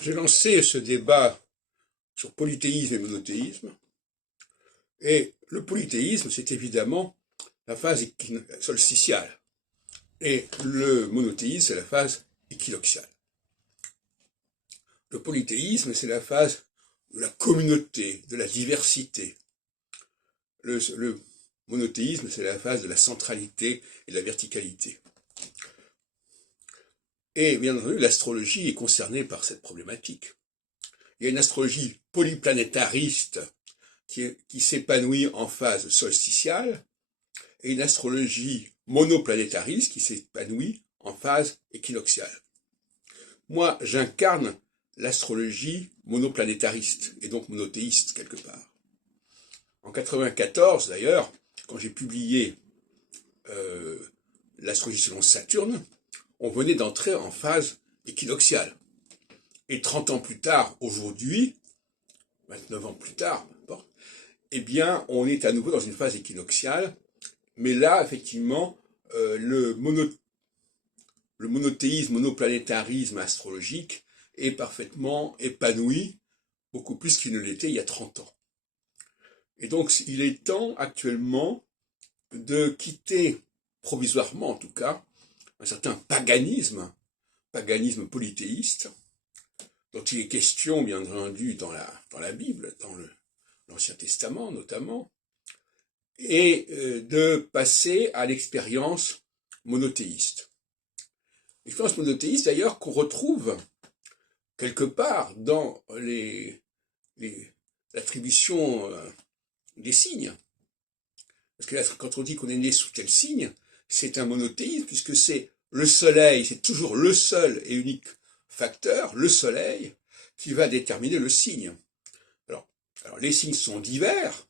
J'ai lancé ce débat sur polythéisme et monothéisme. Et le polythéisme, c'est évidemment la phase solsticiale. Et le monothéisme, c'est la phase équinoxiale. Le polythéisme, c'est la phase de la communauté, de la diversité. Le monothéisme, c'est la phase de la centralité et de la verticalité. Et bien entendu, l'astrologie est concernée par cette problématique. Il y a une astrologie polyplanétariste qui s'épanouit en phase solsticiale et une astrologie monoplanétariste qui s'épanouit en phase équinoxiale. Moi, j'incarne l'astrologie monoplanétariste et donc monothéiste quelque part. En 94 d'ailleurs, quand j'ai publié l'astrologie selon Saturne, on venait d'entrer en phase équinoxiale. Et 30 ans plus tard, aujourd'hui, 29 ans plus tard, eh bien, on est à nouveau dans une phase équinoxiale. Mais là, effectivement, le monothéisme, monoplanétarisme astrologique est parfaitement épanoui, beaucoup plus qu'il ne l'était il y a 30 ans. Et donc, il est temps actuellement de quitter, provisoirement en tout cas, un certain paganisme polythéiste, dont il est question, bien entendu, dans la Bible, dans l'Ancien Testament notamment, et de passer à l'expérience monothéiste. L'expérience monothéiste, d'ailleurs, qu'on retrouve quelque part dans l'attribution des signes. Parce que là, quand on dit qu'on est né sous tel signe, c'est un monothéisme, puisque c'est le soleil, c'est toujours le seul et unique facteur, le soleil, qui va déterminer le signe. Alors les signes sont divers,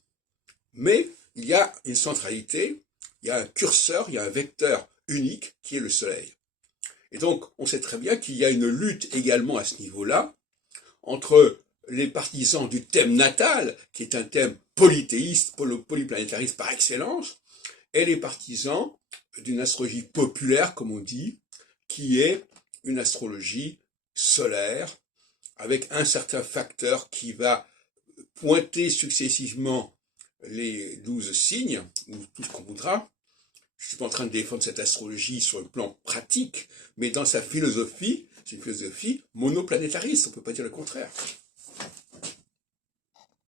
mais il y a une centralité, il y a un curseur, il y a un vecteur unique qui est le soleil. Et donc, on sait très bien qu'il y a une lutte également à ce niveau-là entre les partisans du thème natal, qui est un thème polythéiste, polyplanétariste par excellence, et les partisans d'une astrologie populaire, comme on dit, qui est une astrologie solaire, avec un certain facteur qui va pointer successivement les 12 signes, ou tout ce qu'on voudra. Je ne suis pas en train de défendre cette astrologie sur le plan pratique, mais dans sa philosophie, c'est une philosophie monoplanétariste, on ne peut pas dire le contraire.